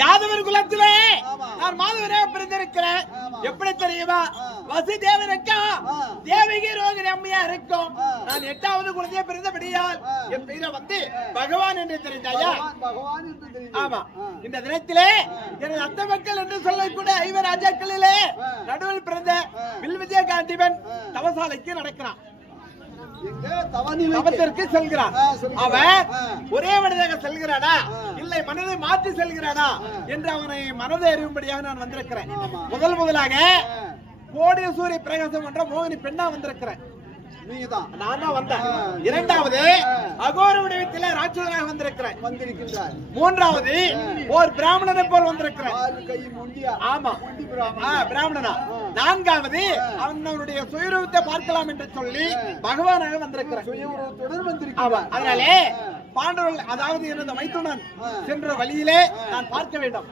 யாதவர் குலத்திலே நான் மாதவராக பிறந்திருக்கிறேன். எப்படி தெரியுமா? வசுதேவனுக்கும் தேவகி ரோகிணி அம்மையா இருக்கும். நான் 8வது குழந்தைய பிறந்தபடியால் என் பெயரை வந்து பகவான் என்று தெரிந்தாயா? ஆமா. இந்த தினத்திலே எனது அத்த மக்கள் என்று சொல்லக்கூடிய 5 ராஜாக்களிலே நடுவில் பிறந்த வில்விஜயகாண்டிவன் தவசாலைக்கு நடக்கிறான். தவத்திற்கு செல்கிறான். அவன் ஒரே மனிதனாக செல்கிறானா இல்லை மனதை மாற்றி செல்கிறானா என்று அவனை மனதை அறியும்படியாக நான் வந்திருக்கிறேன். முதலாக கோடி சூரிய பிரகாசம் என்ற மோகினி பெண்ணா வந்திருக்கிறேன். நான் தான் வந்தேன். 2வது அகோர வடிவத்திலே ராட்சதனாக வந்திருக்கிறேன். 3வது ஒரு பிராமணனை போல் வந்திருக்கிறேன். ஆமா, பிராமணனா. 4வது அவனுடைய சுயரூபத்தை பார்க்கலாம் என்று சொல்லி பகவானாக வந்திருக்கிறேன். அதனாலே பாண்டவர்கள், அதாவது எனது மைத்துனன் சென்ற வழியிலே நான் பார்க்க வேண்டும்.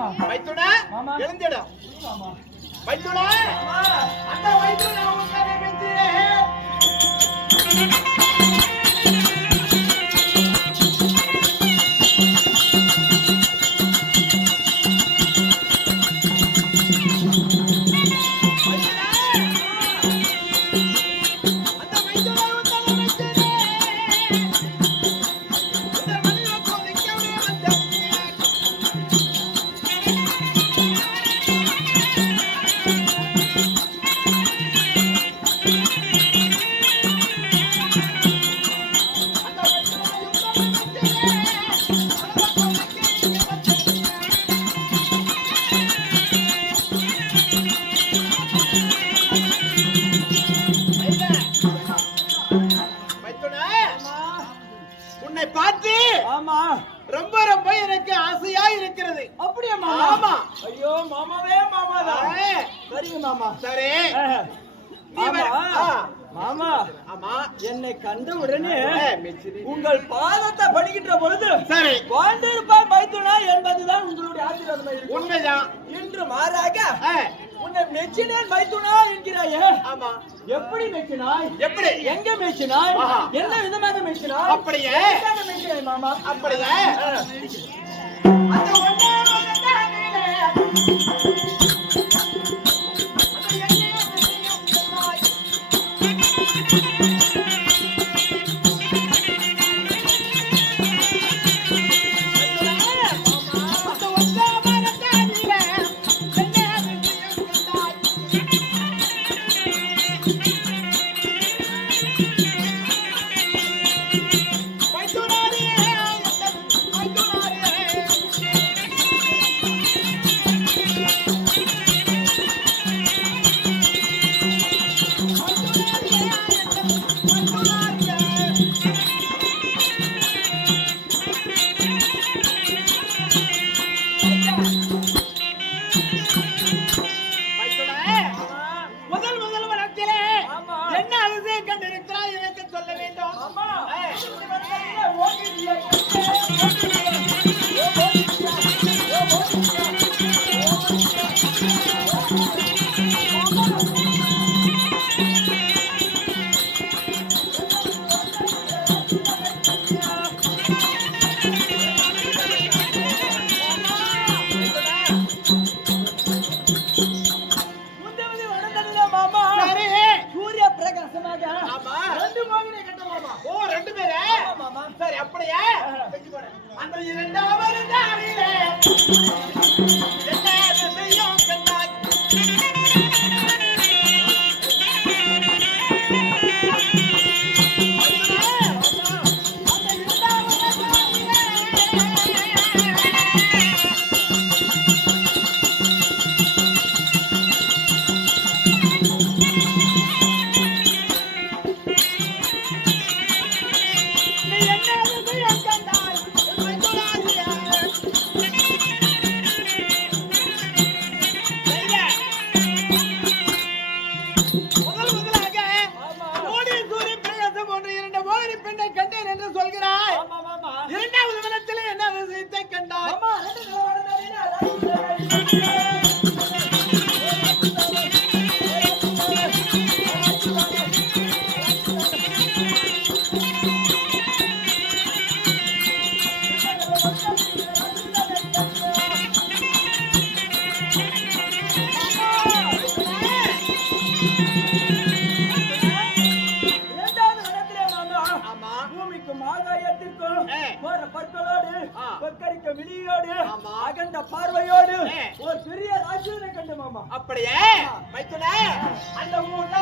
மைத்துனா எழுந்திடும். மைத்துனா அந்த மைத்துனா உன்னை மெச்சினே. உன்னை பார்த்து ரொம்ப ரொம்ப எனக்கு ஆசையா இருக்கிறது. அப்படியே ஆமா. ஐயோ மாமாவே மாமாதான். சரிங்க மாமா. சரி மாமா. ஆமா, என்னை கண்ட உடனே உங்கள் பாதத்தை படிக்கின்ற பொழுது சரி வாழ்ந்திருப்பா மைத்துனா என்பதுதான் உங்களுடைய ஆசீர்வாதம். உண்மைதான். இன்று மாறாக உன்னை மெச்சினேன் மைத்துனா என்கிறாயே. ஆமா. எப்படி மெச்சினாய்? எப்படி? எங்க மெச்சினாய்? என்ன விதமாக மெச்சினாய்? அப்படியே மெச்சினாய் மாமா. அப்படியே அந்த ஒண்ணே அந்த இரண்டாவது நாளிலே அகண்ட பார்வையோடு ஒரு பெரிய ராஜ்யத்தை கண்டு மாமா. அப்படியே மைத்துனே அந்த ஊர்ல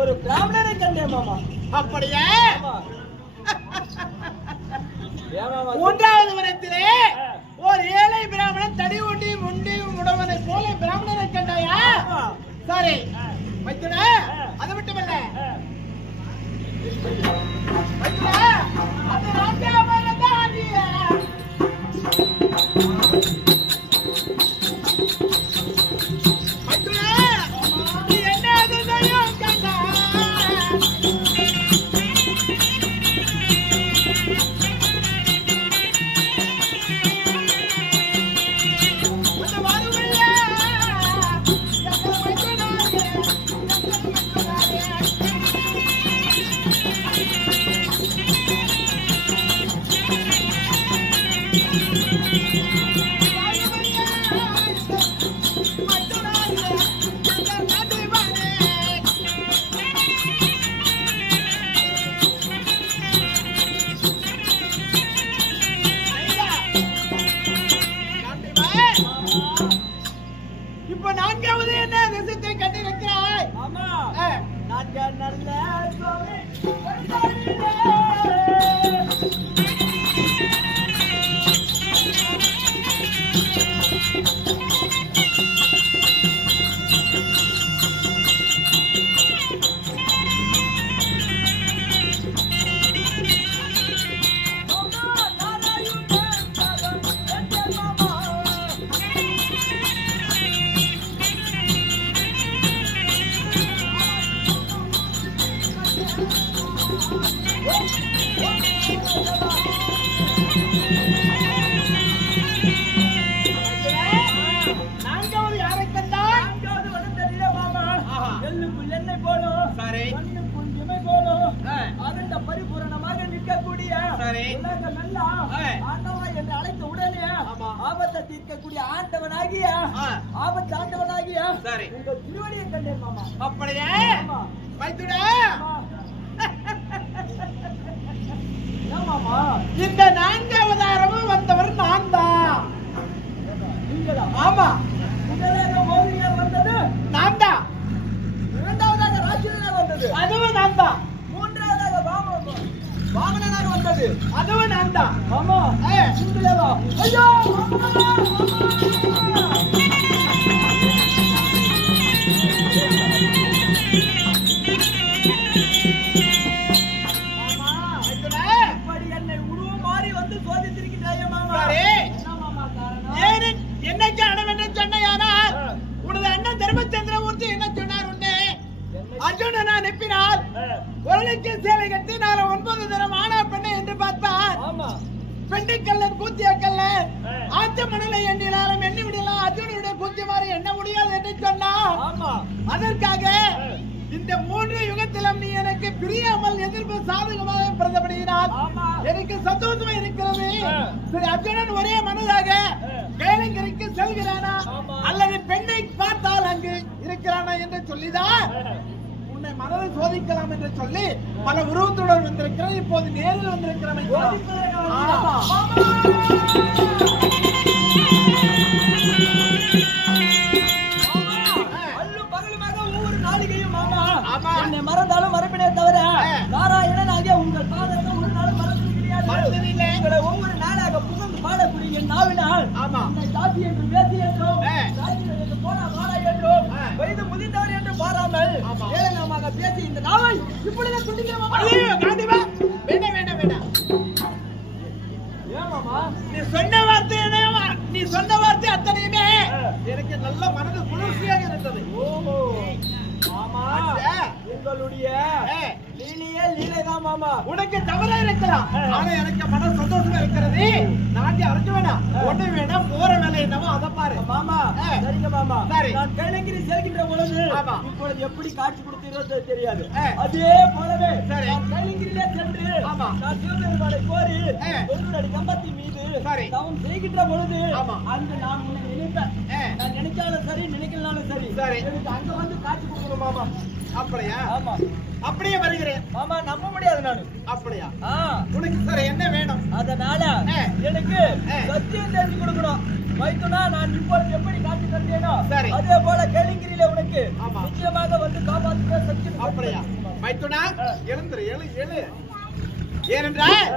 ஒரு பிராமணனை கண்டேன் மாமா. அப்படியே ஆமா. ஏன் மாமா? மூன்றாவது வனத்திலே ஒரு ஏழை பிராமணன் தடி ஊட்டி முண்டி உடவனை போல பிராமணனை கண்டாயா? சரி வைத்துடா. அது மட்டுமல்ல வைத்துடா. அது ராஜாவரதானியா இப்ப நான்காவது என்ன விஷயத்தை கண்டிருக்கிறாய்? ஆமா. நான்கு நல்ல சுவாமி நான்காவது யாரை கண்டாய்? நான்காவது வனத்தடியிலே மாமா. எள்ளுக்குள் எண்ணெய் போலும். சரி. மண்ணுக்குள் இமை போலும். அருண்ட பரிபூரணமாக நிற்கக்கூடிய சரி. உலகமெல்லாம் ஆண்டவா என்று அழைத்த உடனே ஆபத்தை தீர்க்கக்கூடிய ஆண்டவனாகிய ஆபத்து ஆண்டவனாகிய சரி. உங்கள் திருவடியை கண்டேன் மாமா. அப்படியே ஆமா. வைத்துடா. ஏன் மாமா? இந்த நான்காவதாரமும் வந்தவர் நான் தான். நீங்களா? ஆமா, முதலாக மோதினியார் வந்தது, நான் தான். இரண்டாவதாக ராட்சதனாக வந்தது, அதுவும் நான் தான். மூன்றாவதாக வாமனனாக வந்தது, அதுவும் நான் தான். ஆமா. நீங்களேவா? ஐயோ மாமா! இப்படி என்னை உருவம் மாறி வந்து சோதித்திருக்கிறாயே மாமா. என்ன மாமா காரணம்? என்னைக்கு அடவென்று சொன்னையானால் உனது அண்ணன் தர்மச்சந்திரமூர்த்தி என்ன சொன்னார்? உன்னை அர்ஜுனன் அனுப்பினார். பொருளுக்கு சேவை கட்டி நான் 9 தினம் ஆனா பெண்ணை என்று பார்த்தார். ஆமா. பெண்ணுக்கல்லன் கூத்திய கல்லன் ஆச்ச மணலை எண்ணினாலும் எண்ணி விடலாம், அர்ஜுனுடைய கூத்தி மாறி எண்ண முடியாது என்று சொன்னார். ஆமா. அதற்காக இந்த 3 யுகத்திலும் நீ எனக்கு பிரியாமல் எதிர்ப்பு சாதகமாக பிரதப்படுகிறார். எனக்கு சந்தோஷமா இருக்கிறது. சரி, அர்ஜுனன் ஒரே மனதாக வேலைக்கு செல்கிறானா அல்லது பெண்ணை பார்த்தால் அங்கு இருக்கிறானா என்று சொல்லிதான் உன்னை மனதை சோதிக்கலாம் என்று சொல்லி பல உருவத்துடன் வந்திருக்கிறேன். இப்போது நேரில் வந்திருக்கிறேன். என்னை மறந்தாலும் மறப்பினே தவிர நாராயணன் ஆகிய உங்கள் பாதத்தை ஒரு நாளும் மறந்தது கிடையாது. உங்களை ஒவ்வொரு நாளாக புகழ்ந்து பாடக்கூடிய என் நாவினால் சாட்சி என்று பேசி என்றும் போன இப்படிதான் துடிக்கிற மாமா. ஐயோ காண்டிவா வேண்டாம் வேண்டாம் வேண்டாம். ஏன் மாமா? நீ சொன்ன வார்த்தை அத்தனையுமே எனக்கு நல்ல மனது குளிர்ச்சியாக இருந்தது. ஓஹோ மாமா, உங்களுடைய லீலையே லீலைதான் மாமா. உனக்கு தவறா இருக்கலாம், ஆனா எனக்கு மன சந்தோஷமா இருக்கிறது. நாட்டி அரைக்க வேணாம், ஒண்ணு வேணாம், போற வேலை என்னவோ அதை பாரு மாமா. சரிங்க மாமா. சரி. நான் கைலங்கிரி செல்கின்ற பொழுது ஆமா. இப்பொழுது எப்படி காட்சி கொடுத்தீரோ தெரியாது. அதே போலவே சரி. நான் கைலங்கிரியிலே சென்று ஆமா. நான் சிவபெருமானை கோரி ஆ. தொண்ணூறு கம்பத்தின் மீது சரி. தவம் செய்கின்ற பொழுது ஆமா. அங்கு நான் உன்னை நினைப்பேன். நான் நினைச்சாலும் சரி நினைக்கலனாலும் சரி சரி. எனக்கு அங்க வந்து காட்சி கொடுக்கணும் மாமா. அப்படியா? ஆமா அப்படியே வருகிறேன். மாமா, நம்ப முடியாது நானு. அப்படியா? ஆ, உனக்கு சரி என்ன வேணும்? அதனால ஆ. எனக்கு சத்தியம் தெரிஞ்சு கொடுக்கணும். வைத்துனா நான் இப்பொழுது எப்படி காட்சி தந்தேனோ சரி. அதே போல கேளிங்கிரியில உனக்கு ஆமா. நிச்சயமாக வந்து காப்பாற்றுகிற சத்தியம். அப்படியா? மைத்துனா எழுந்துரு, எழு எழு. ஏனென்றால்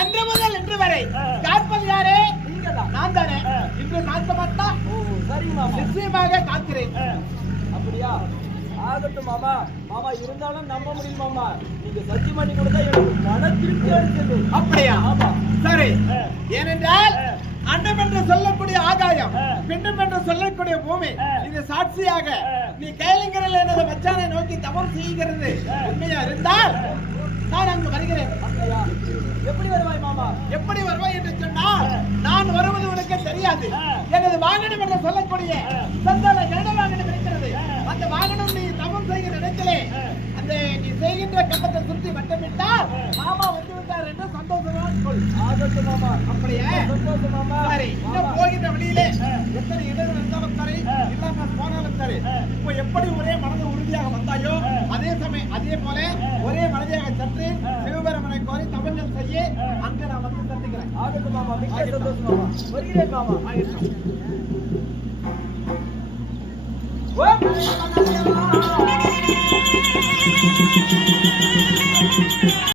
அன்று முதல் இன்று வரை காப்பது யாரு? நீங்கதான். நான் தானே. இன்று காக்க மாட்டா? ஓ சரிங்க மாமா. நிச்சயமாக காக்கிறேன். அப்படியா? ஆகட்டும் மாமா. மாமா இருந்தாலும் நம்ப முடியும் மாமா. நீங்க சத்தியம் பண்ணி கொடுத்தா எனக்கு மன திருப்தியா இருக்குது. அப்படியா? ஆமா. சரி. ஏனென்றால் அண்டம் என்று சொல்லக்கூடிய ஆகாயம், பிண்டம் என்று சொல்லக்கூடிய பூமி, இது சாட்சியாக நீ கைலிங்கரில் எனது மச்சானை நோக்கி தவம் செய்கிறது உண்மையா இருந்தால் நான் அங்கு வருகிறேன். அப்படியா? எப்படி வருவாய் மாமா? எப்படி வருவாய் என்று சொன்னால் நான் வருவது உனக்கு தெரியாது. எனது வாகனம் என்று சொல்லக்கூடிய சந்தான கருட வாகனம் இருக்கிறது. அந்த வாகனம் நீ தவம் செய்கிற இடத்திலே அந்த நீ செய்கின்ற கம்பத்தை சுற்றி வட்டமிட்டால் மாமா வந்து விட்டார் என்று சந்தோஷமாக சொல். ஆகட்டும் மாமா. அப்படியே சந்தோஷம் மாமா. சரி. இன்னும் போகின்ற வழியிலே எத்தனை இடங்கள் இருந்தாலும் சரி, இல்லாம போனாலும் சரி, இப்போ எப்படி ஒரே மனது உறுதியாக வந்தாயோ அதே சமயம் அதே போல ஒரே மனதியாக சென்று சிவபெருமனை கோரி தவங்கள் செய்ய அங்க நான் வந்து சந்திக்கிறேன். ஆகட்டும் மாமா. மிக்க சந்தோஷம் மாமா. வருகிறேன் மாமா. ஆகிட்டோம். ஓ